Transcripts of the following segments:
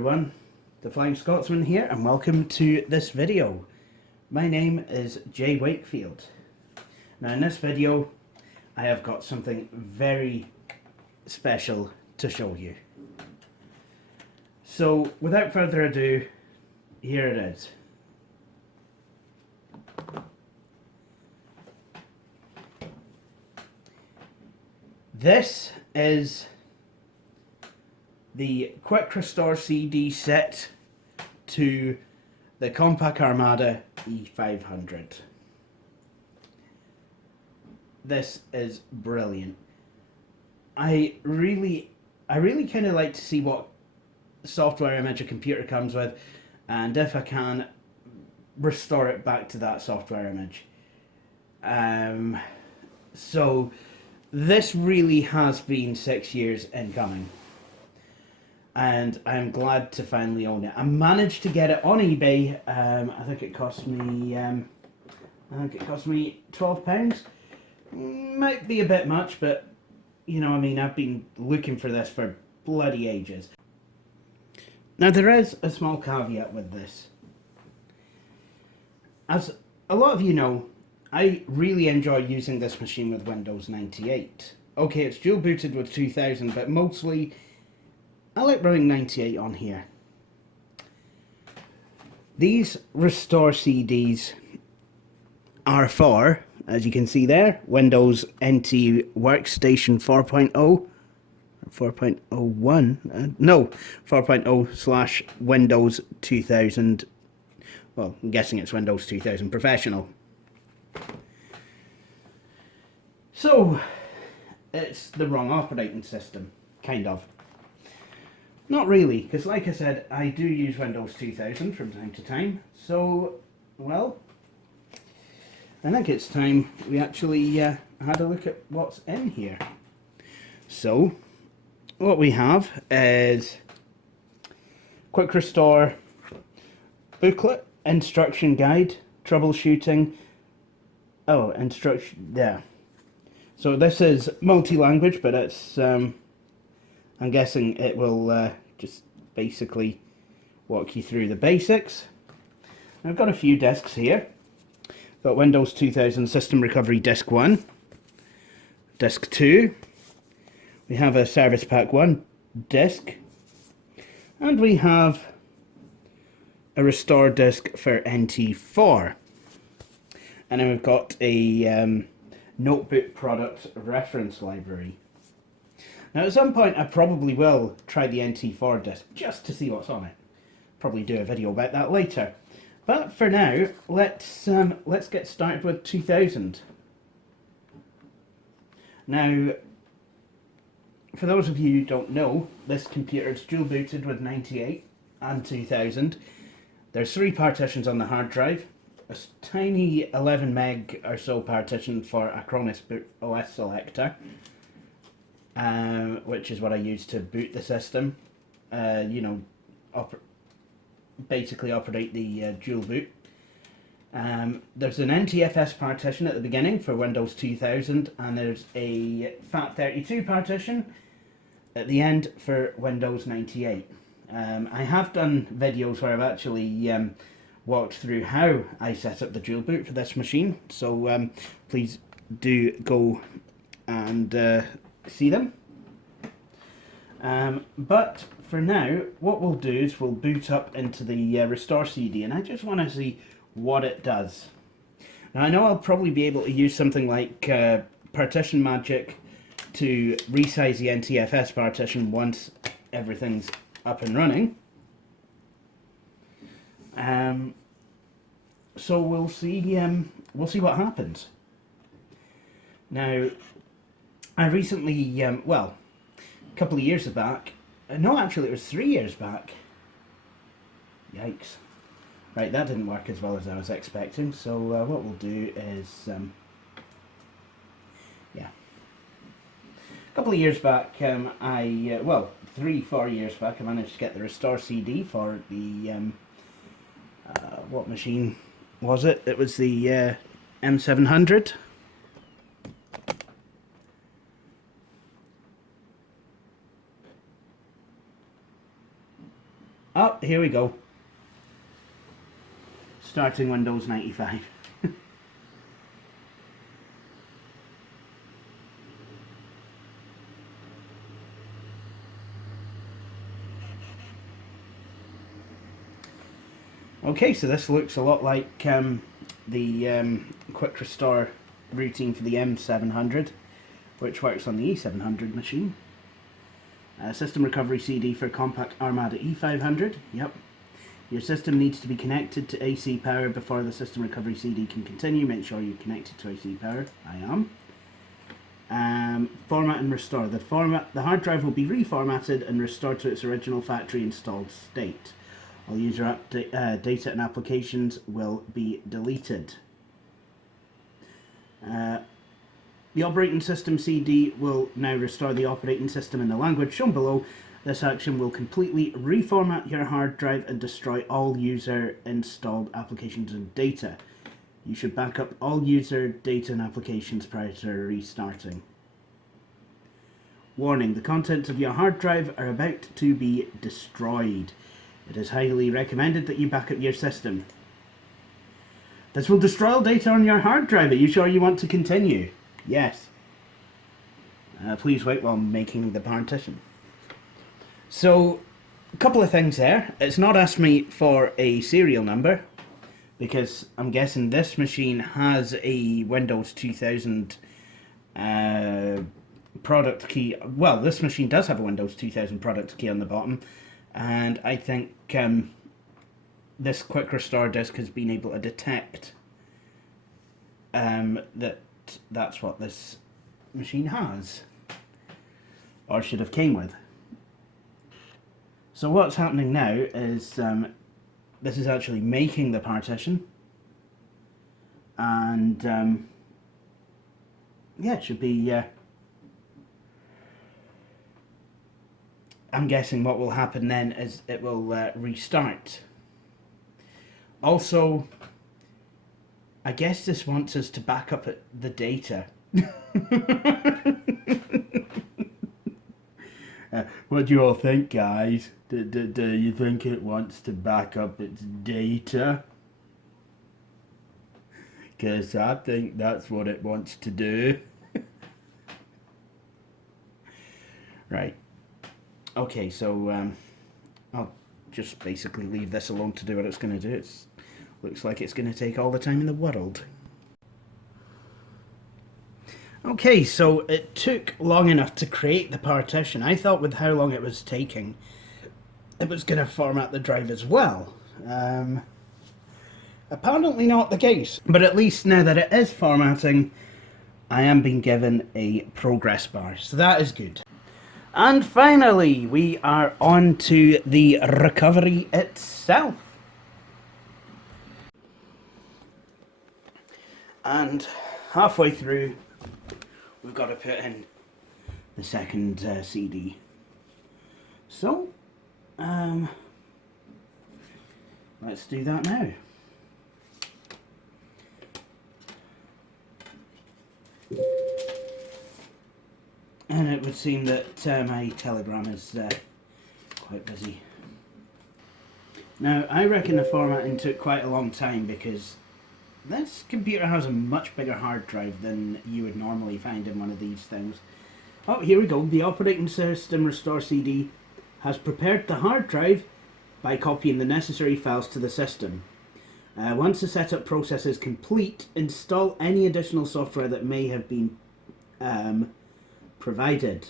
everyone, the Flying Scotsman here, and welcome to this video. My name is Jay Wakefield. Now in this video I have got something very special to show you. So without further ado, here it is. This is the QuickRestore CD set to the Compaq Armada E500. This is brilliant. I really kind of like to see what software image a computer comes with, and if I can, restore it back to that software image. So this really has been 6 years in coming, and I'm glad to finally own it. I managed to get it on eBay. I think it cost me £12. Might be a bit much, but you know, I mean, I've been looking for this for bloody ages. Now there is a small caveat with this. As a lot of you know, I really enjoy using this machine with Windows 98. Okay, it's dual booted with 2000, but mostly I like running 98 on here. These Restore CDs are for, as you can see there, Windows NT Workstation 4.0, 4.01, no, 4.0 / Windows 2000, well, I'm guessing it's Windows 2000 Professional. So, it's the wrong operating system, kind of. Not really, because like I said, I do use Windows 2000 from time to time, so, well, I think it's time we actually had a look at what's in here. So, what we have is QuickRestore booklet, instruction guide, troubleshooting, instruction, yeah. So this is multi-language, but it's, I'm guessing it will just basically walk you through the basics. I've got a few discs here. Got Windows 2000 System Recovery Disk 1, Disk 2, we have a Service Pack 1 disc, and we have a Restore disk for NT4. And then we've got a notebook product reference library. Now at some point I probably will try the NT4 disc just to see what's on it. Probably do a video about that later. But for now, let's get started with 2000. Now, for those of you who don't know, this computer is dual booted with 98 and 2000. There's 3 partitions on the hard drive. A tiny 11 meg or so partition for Acronis OS selector, which is what I use to boot the system. You know, basically operate the dual boot. There's an NTFS partition at the beginning for Windows 2000, and there's a FAT32 partition at the end for Windows 98. I have done videos where I've actually walked through how I set up the dual boot for this machine, so please do go and see them. But for now, what we'll do is we'll boot up into the Restore CD, and I just want to see what it does. Now I know I'll probably be able to use something like Partition Magic to resize the NTFS partition once everything's up and running. So we'll see what happens. Now, I recently, well, a couple of years back, no, actually it was 3 years back. Yikes. Right, that didn't work as well as I was expecting, so what we'll do is, yeah. A couple of years back, well, 3-4 years back, I managed to get the Restore CD for the, what machine was it? It was the M700. here we go. Starting Windows 95. Okay, so this looks a lot like the QuickRestore routine for the M700, which works on the E700 machine. System recovery CD for Compaq Armada E500. Yep. Your system needs to be connected to AC power before the system recovery CD can continue. Make sure you're connected to AC power. I am. Format and restore. The hard drive will be reformatted and restored to its original factory installed state. All user data and applications will be deleted. The operating system CD will now restore the operating system in the language shown below. This action will completely reformat your hard drive and destroy all user installed applications and data. You should back up all user data and applications prior to restarting. Warning: the contents of your hard drive are about to be destroyed. It is highly recommended that you back up your system. This will destroy all data on your hard drive. Are you sure you want to continue? Yes. Please wait while making the partition. So, a couple of things there. It's not asked me for a serial number, because I'm guessing this machine has a Windows 2000 product key. Well, this machine does have a Windows 2000 product key on the bottom, and I think this QuickRestore disk has been able to detect that's what this machine has, or should have came with. So what's happening now is this is actually making the partition, and yeah, it should be. I'm guessing what will happen then is it will restart. Also, I guess this wants us to back up the data. What do you all think, guys? Do you think it wants to back up its data? Because I think that's what it wants to do. Right. Okay, so I'll just basically leave this alone to do what it's going to do. It looks like it's going to take all the time in the world. Okay, so it took long enough to create the partition. I thought with how long it was taking, it was going to format the drive as well. Apparently not the case. But at least now that it is formatting, I am being given a progress bar. So that is good. And finally, we are on to the recovery itself. And halfway through, we've got to put in the second CD. So, let's do that now. And it would seem that my Telegram is quite busy. Now, I reckon the formatting took quite a long time because this computer has a much bigger hard drive than you would normally find in one of these things. Oh, here we go. The operating system restore CD has prepared the hard drive by copying the necessary files to the system. Once the setup process is complete, install any additional software that may have been provided.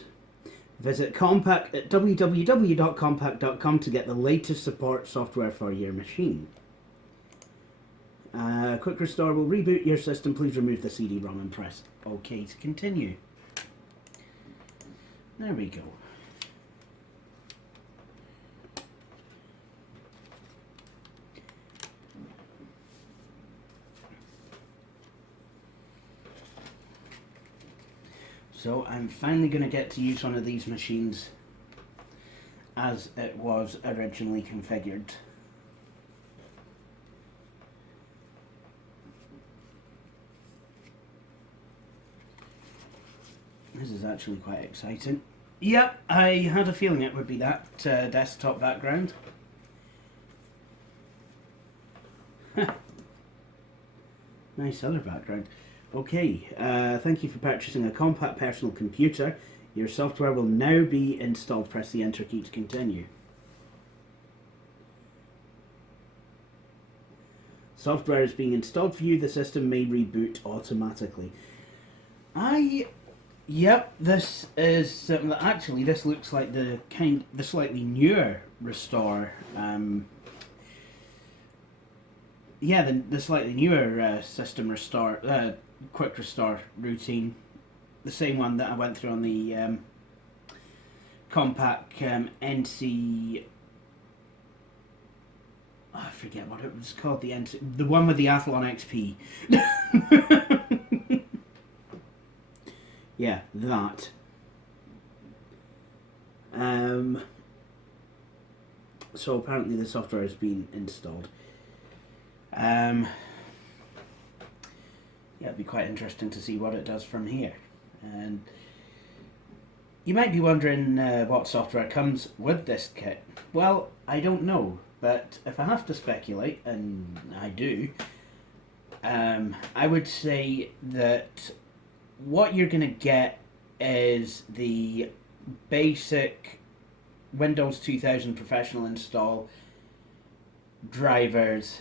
Visit Compaq at www.compaq.com to get the latest support software for your machine. QuickRestore will reboot your system. Please remove the CD-ROM and press OK to continue. There we go. So I'm finally going to get to use one of these machines as it was originally configured. This is actually quite exciting. Yep, I had a feeling it would be that desktop background. Nice other background. Okay, thank you for purchasing a Compaq personal computer. Your software will now be installed. Press the enter key to continue. Software is being installed for you. The system may reboot automatically. Yep, this is actually this looks like the slightly newer Restore. Yeah, the slightly newer system restore, QuickRestore routine, the same one that I went through on the Compaq NC. Oh, I forget what it was called. The one with the Athlon XP. Yeah, that. So apparently the software has been installed. Yeah, it'd be quite interesting to see what it does from here. And you might be wondering what software comes with this kit. Well, I don't know, but if I have to speculate, and I do, I would say that what you're going to get is the basic Windows 2000 professional install drivers,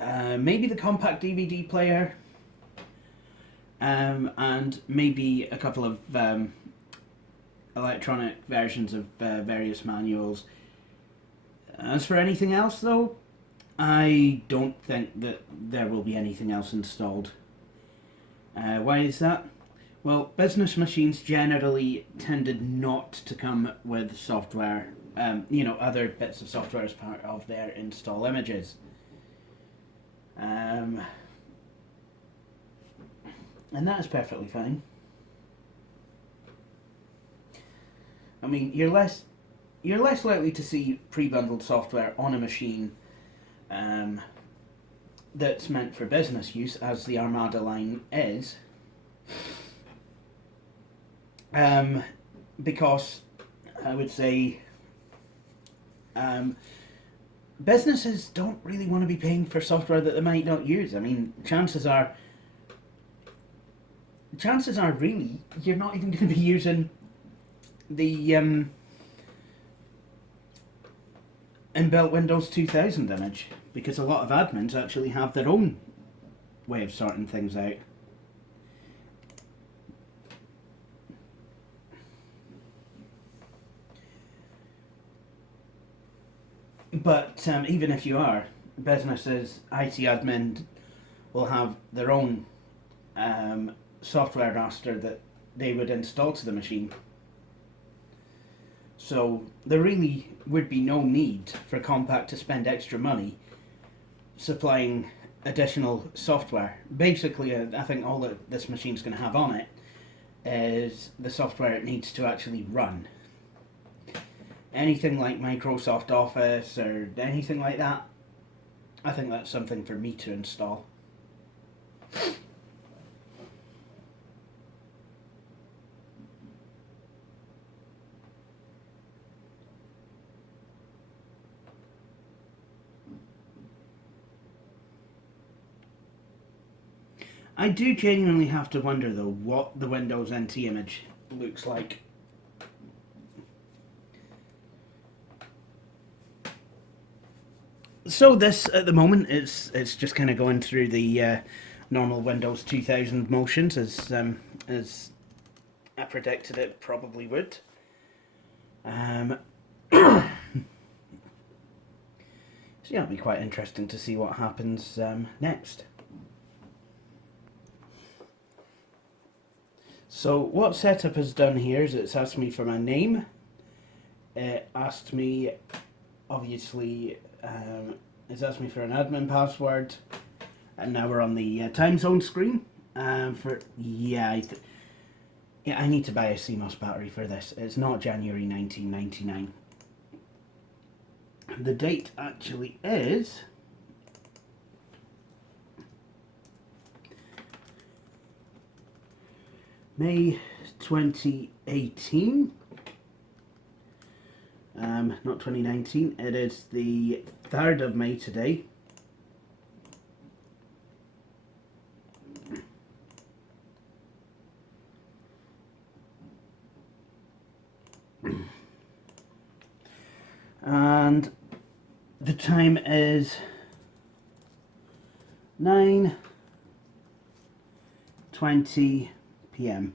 maybe the Compaq DVD player, and maybe a couple of electronic versions of various manuals. As for anything else, though, I don't think that there will be anything else installed. Why is that? Well, business machines generally tended not to come with software, other bits of software as part of their install images. And that is perfectly fine. I mean, you're less likely to see pre-bundled software on a machine that's meant for business use, as the Armada line is, because I would say businesses don't really want to be paying for software that they might not use. I mean, chances are really you're not even going to be using the inbuilt Windows 2000 image, because a lot of admins actually have their own way of sorting things out. But even if you are, businesses, IT admin will have their own software raster that they would install to the machine. So there really would be no need for Compaq to spend extra money supplying additional software. Basically, I think all that this machine's going to have on it is the software it needs to actually run. Anything like Microsoft Office or anything like that, I think that's something for me to install. I do genuinely have to wonder, though, what the Windows NT image looks like. So this, at the moment, it's just kind of going through the normal Windows 2000 motions, as I predicted it probably would. So yeah, it'll be quite interesting to see what happens next. So what Setup has done here is it's asked me for my name. It asked me, obviously, it's asked me for an admin password, and now we're on the time zone screen. I need to buy a CMOS battery for this. It's not January 1999. The date actually is May 2018, not 2019. It is the 3rd of May today. And the time is 9:20 p.m.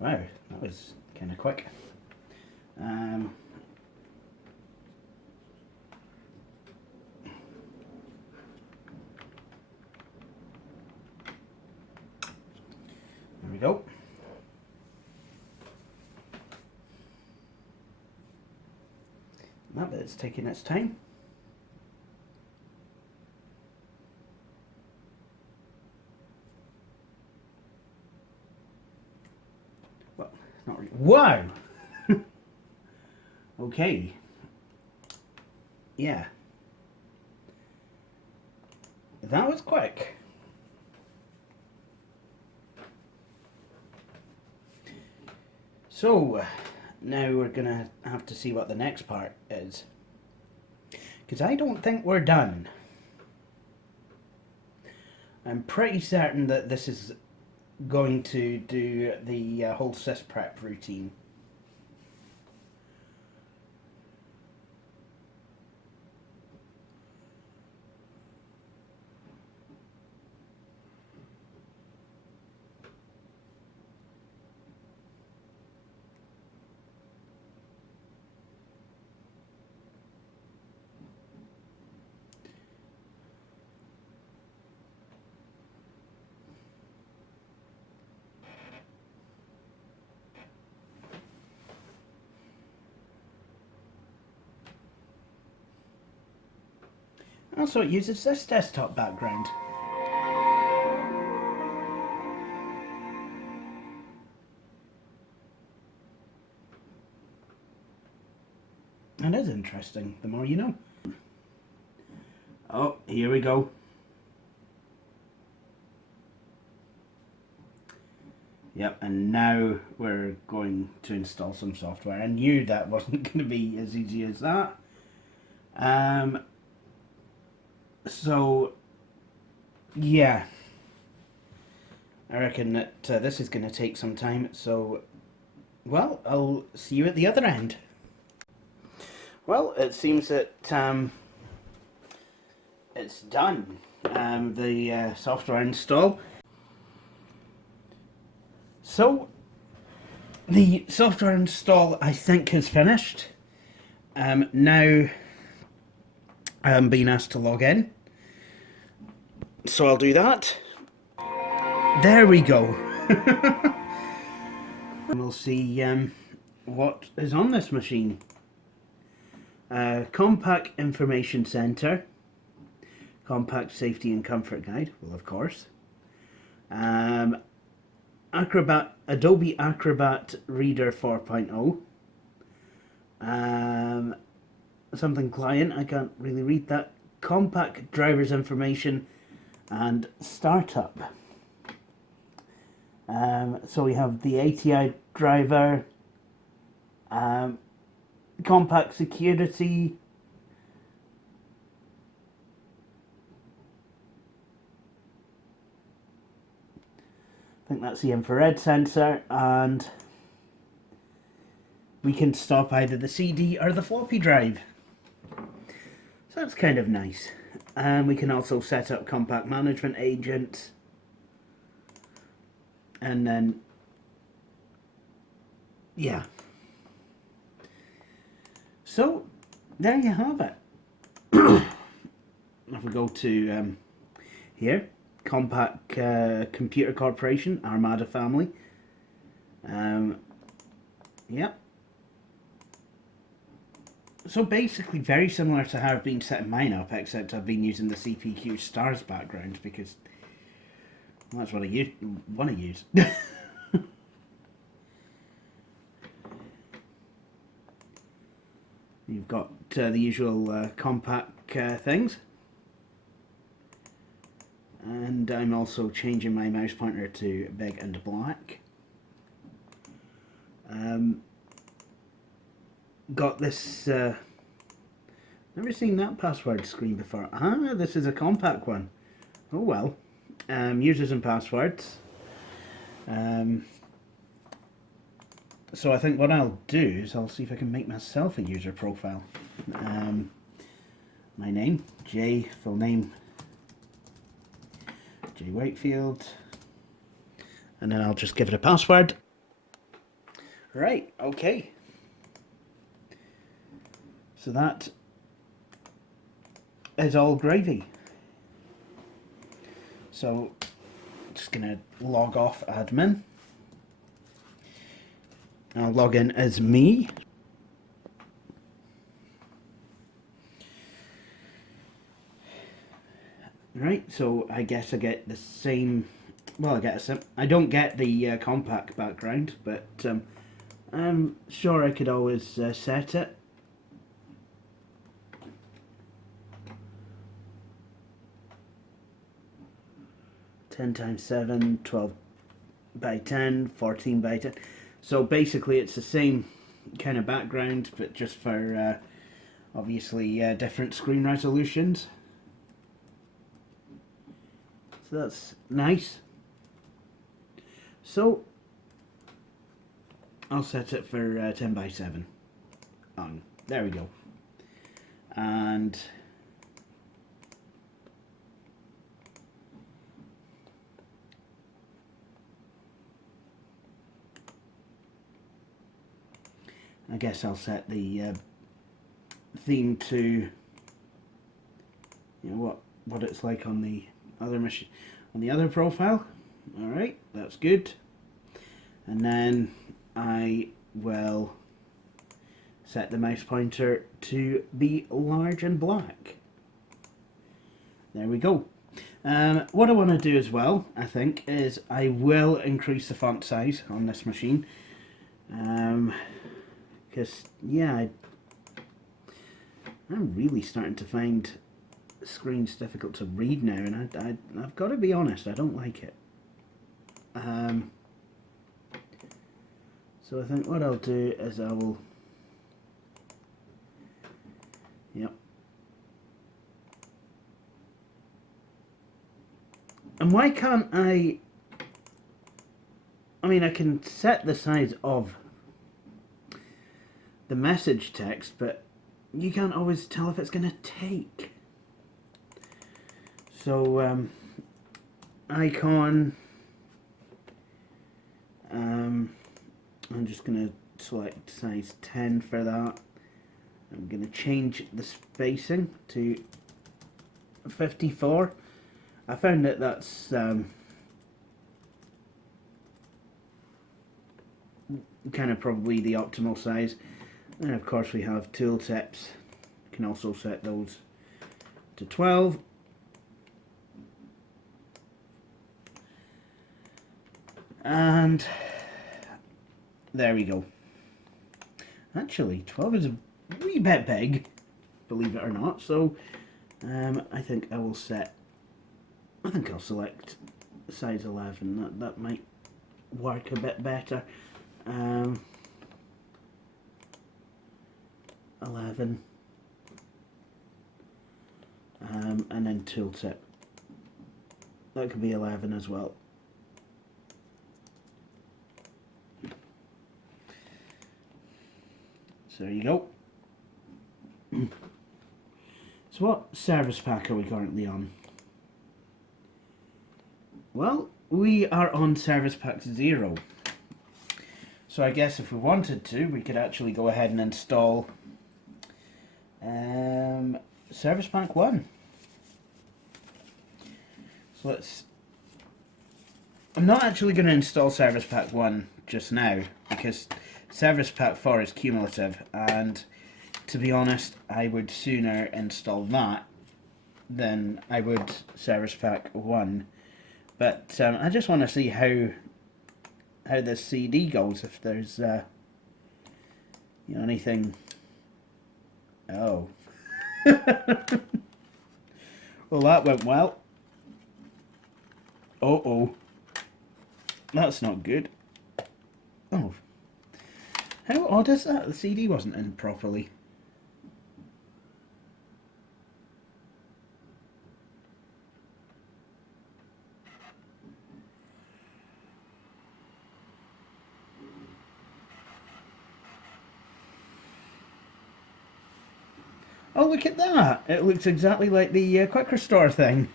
Wow, that was kind of quick. There we go. That bit's taking its time. Well, not really. Wow! Okay. Yeah. That was quick. So, now we're gonna have to see what the next part is. Because I don't think we're done. I'm pretty certain that this is going to do the whole sys prep routine. Also, it uses this desktop background. That is interesting, the more you know. Oh, here we go. Yep, and now we're going to install some software. I knew that wasn't going to be as easy as that. So, yeah. I reckon that this is going to take some time, so, well, I'll see you at the other end. Well, it seems that it's done. The software install. So, the software install, I think, is finished. Now, I'm being asked to log in. So I'll do that. There we go. And we'll see what is on this machine. Compaq Information Center. Compaq Safety and Comfort Guide, well, of course. Adobe Acrobat Reader 4.0. Something client, I can't really read that. Compaq driver's information and startup. So we have the ATI driver, Compaq security, I think that's the infrared sensor, and we can stop either the CD or the floppy drive. So that's kind of nice. We can also set up Compaq management agent, and then, yeah. So, there you have it. If we go to here, Compaq Computer Corporation, Armada family. Yep. So basically very similar to how I've been setting mine up, except I've been using the CPQ stars background because that's what I want to use. You've got the usual Compaq things. And I'm also changing my mouse pointer to big and black. Got this, never seen that password screen before. Ah, this is a Compaq one. Oh well. Users and passwords. So I think what I'll do is I'll see if I can make myself a user profile. My name, J, full name, J Wakefield. And then I'll just give it a password. Right, okay. So that is all gravy. So, just gonna log off admin. I'll log in as me. Right, so I guess I get the same. Well, I don't get the Compaq background, but I'm sure I could always set it. (10 times 7, 12 by 10, 14 by 10. So basically it's the same kind of background, but just for obviously different screen resolutions. So that's nice. So I'll set it for 10 by 7 on. There we go. And I guess I'll set the theme to, you know, what it's like on the other machine, on the other profile. All right, that's good. And then I will set the mouse pointer to be large and black. There we go. What I want to do as well, I think, is I will increase the font size on this machine. Because, yeah, I'm really starting to find screens difficult to read now, and I've got to be honest, I don't like it. So I think what I'll do is I will, yep. And why can't I mean, I can set the size of the message text, but you can't always tell if it's going to take. So, icon, I'm just going to select size 10 for that. I'm going to change the spacing to 54. I found that that's kind of probably the optimal size. And of course we have tooltips. You can also set those to 12. And there we go. Actually, 12 is a wee bit big, believe it or not. So I think I'll select size 11. That might work a bit better. 11. And then tooltip. That could be 11 as well. So there you go. So what service pack are we currently on? Well, we are on service pack 0. So I guess if we wanted to, we could actually go ahead and install service pack 1. So I'm not actually going to install service pack 1 just now, because service pack 4 is cumulative, and to be honest, I would sooner install that than I would service pack 1. But I just want to see how this CD goes, if there's anything. Oh. Well, that went well. Uh-oh. That's not good. Oh. How odd is that? The CD wasn't in properly. Oh, look at that! It looks exactly like the QuickRestore thing.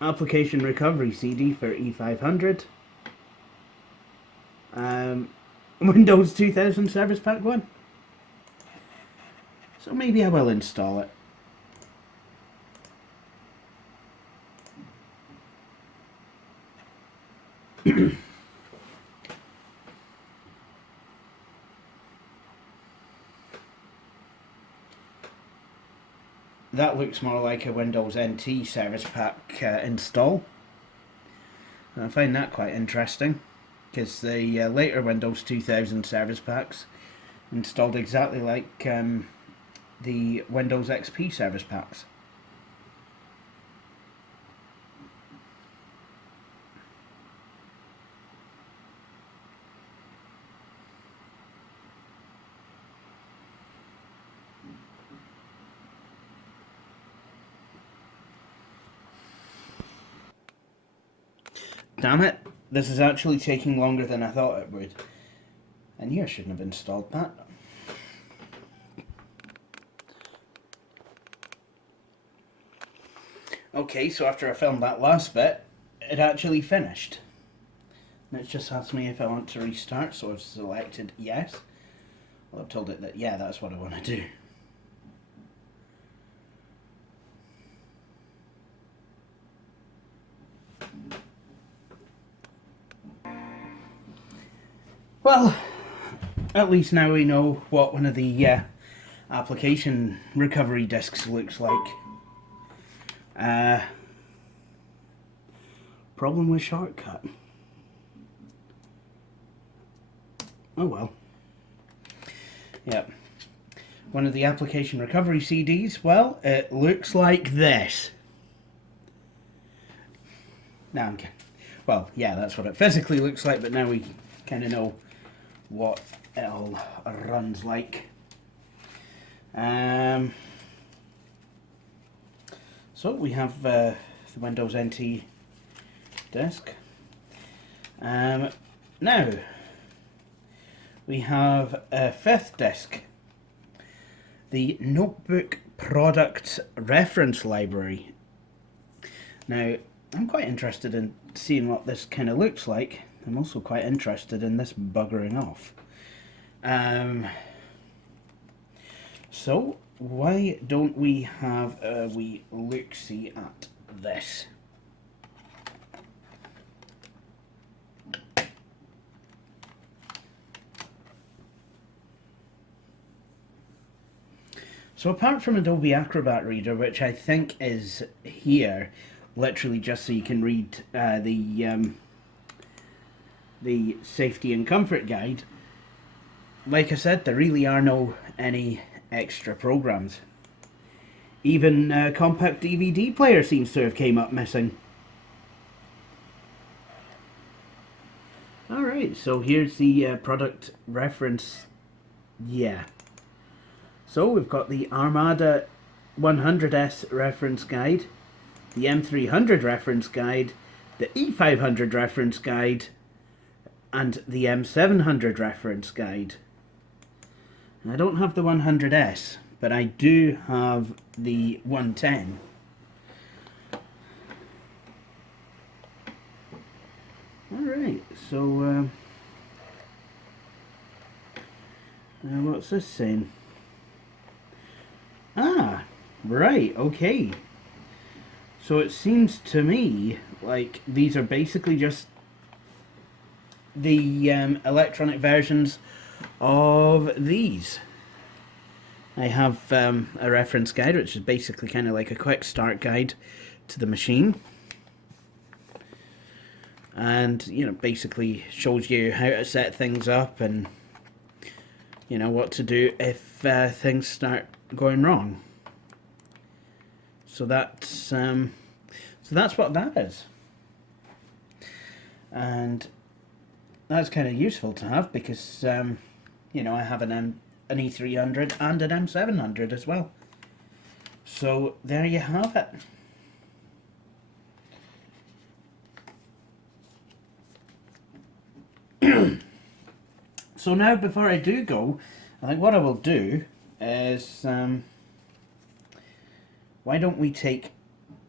Application recovery CD for E500. Windows 2000 Service Pack 1. So maybe I will install it. That looks more like a Windows NT Service Pack install. I find that quite interesting, because the later Windows 2000 Service Packs installed exactly like the Windows XP Service Packs. Damn it, this is actually taking longer than I thought it would. I knew I shouldn't have installed that. Okay, so after I filmed that last bit, it actually finished. And it just asks me if I want to restart, so I've selected yes. Well, I've told it that, yeah, that's what I want to do. Well, at least now we know what one of the application recovery disks looks like. Problem with shortcut. Oh well. Yep. One of the application recovery CDs, well, it looks like this. Now I'm kidding. Well, yeah, that's what it physically looks like, but now we kind of know what it all runs like. So we have the Windows NT disk. Now we have a fifth disk, the Notebook Product Reference Library. Now I'm quite interested in seeing what this kind of looks like. I'm also quite interested in this buggering off. So why don't we have a wee look-see at this? So apart from Adobe Acrobat Reader, which I think is here, literally just so you can read the safety and comfort guide, like I said, there really are no any extra programs. Even Compaq DVD player seems to have came up missing. Alright, so here's the product reference. Yeah. So we've got the Armada 100S reference guide, the M300 reference guide, the E500 reference guide, and the M700 reference guide. I don't have the 100S, but I do have the 110. Alright, so what's this saying? Ah, right, okay. So it seems to me like these are basically just the electronic versions of these. I have a reference guide, which is basically kind of like a quick start guide to the machine, and you know, basically shows you how to set things up and you know what to do if things start going wrong. So that's So that's what that is. And that's kind of useful to have because, you know, I have an E300 and an M700 as well. So there you have it. So now, before I do go, I think what I will do is, why don't we take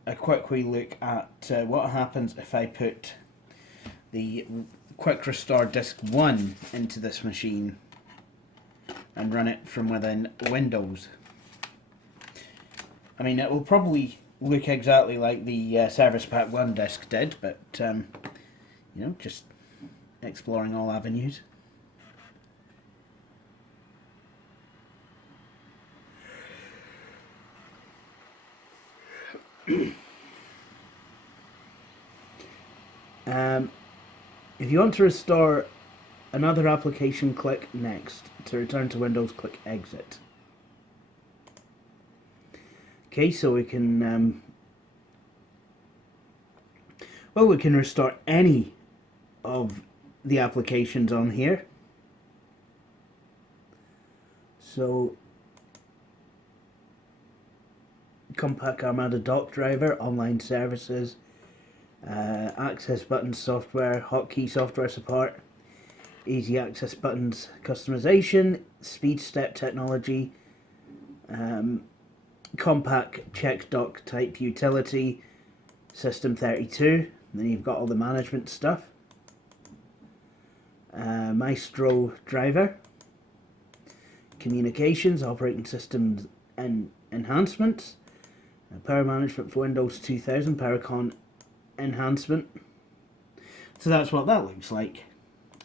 a quick wee look at what happens if I put the QuickRestore Disk 1 into this machine and run it from within Windows. I mean, it will probably look exactly like the Service Pack 1 disk did, but, you know, just exploring all avenues. If you want to restore another application, click Next. To return to Windows, click Exit. Okay, so we can, well, we can restore any of the applications on here. So, Compaq Armada dock driver, online services, access buttons software, hotkey software support, easy access buttons customization, speed step technology, Compaq check dock type utility, system 32, and then you've got all the management stuff, Maestro driver, communications, operating systems and enhancements, power management for Windows 2000, PowerCon enhancement. So that's what that looks like,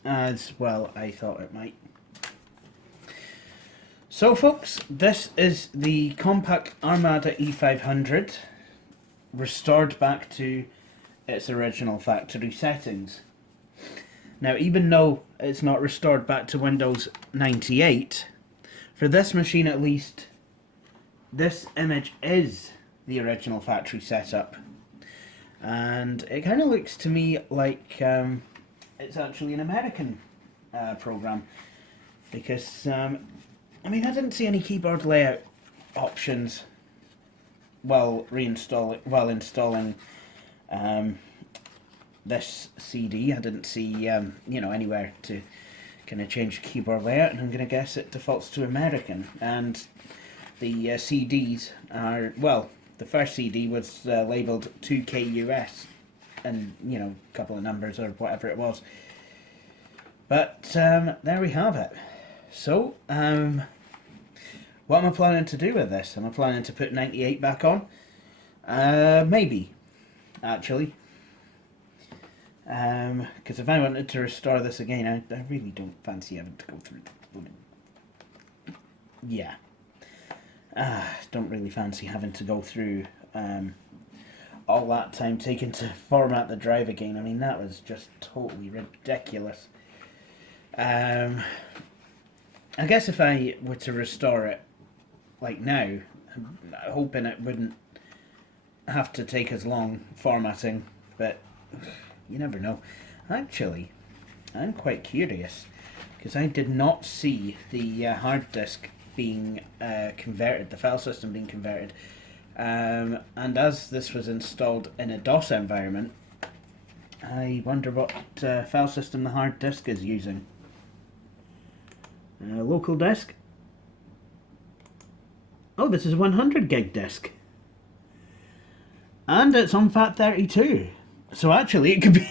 as well I thought it might. So folks, this is the Compaq Armada E500 restored back to its original factory settings. Now, even though it's not restored back to Windows 98, for this machine at least, this image is the original factory setup. And it kind of looks to me like it's actually an American program, because I mean, I didn't see any keyboard layout options while installing this CD. I didn't see you know, anywhere to kind of change the keyboard layout, and I'm going to guess it defaults to American. And the CDs are, well, the first CD was labelled 2KUS, and, you know, a couple of numbers or whatever it was. But there we have it. So, what am I planning to do with this? Am I planning to put 98 back on? Maybe, actually. Because if I wanted to restore this again, I really don't fancy having to go through the... Yeah. Don't really fancy having to go through all that time taken to format the drive again. I mean, that was just totally ridiculous. I guess if I were to restore it like now, I'm hoping it wouldn't have to take as long formatting, but you never know. Actually, I'm quite curious, because I did not see the hard disk being converted, the file system being converted, and as this was installed in a DOS environment, I wonder what file system the hard disk is using. Local disk. Oh, this is a 100 gig disk, and it's on FAT32. So actually, it could be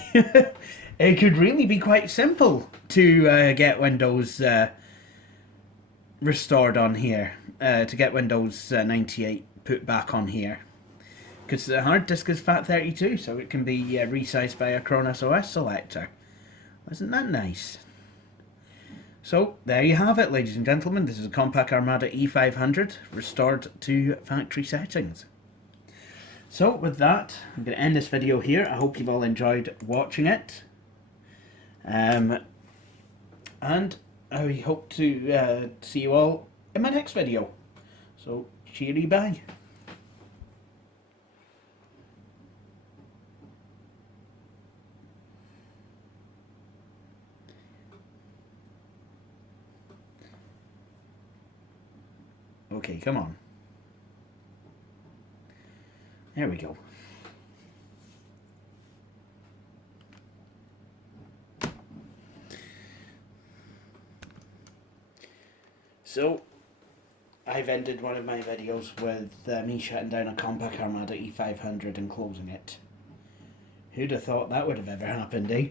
it could really be quite simple to get Windows restored on here, to get Windows 98 put back on here, because the hard disk is FAT32, so it can be resized by a Cronus OS selector. Isn't that nice? So there you have it, ladies and gentlemen. This is a Compaq Armada E500 restored to factory settings. So with that, I'm going to end this video here. I hope you've all enjoyed watching it, and I hope to see you all in my next video. So cheery bye. Okay, come on. There we go. So, I've ended one of my videos with me shutting down a Compaq Armada E500 and closing it. Who'd have thought that would have ever happened, eh?